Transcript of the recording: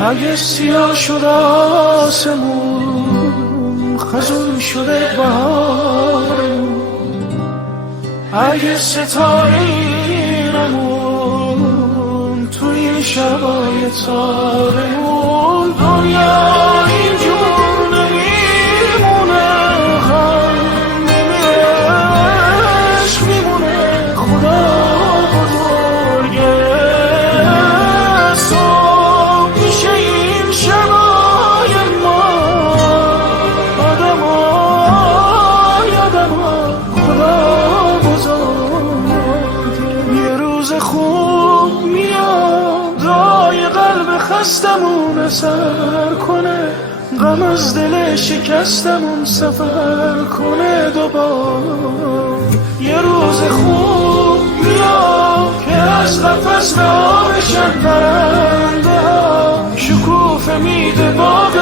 اگه سیاه شد آسمون خزون شده بهارمون، اگه ستاره ایرمون توی این شبای تارمون، دنیا اینجور نمیمونه، غم نمیره، عشق میمونه. خدا بزرگه، صبح میشه این شبای ما، آدما خدا بزرگه. یه روز خوب میاد دای قلب خستمون اثر کنه، غم از دل شکستمون سفر کنه دوبار. یه روز خوب میاد که از قفس رها بشن پرنده ها، شکوفه میده باغ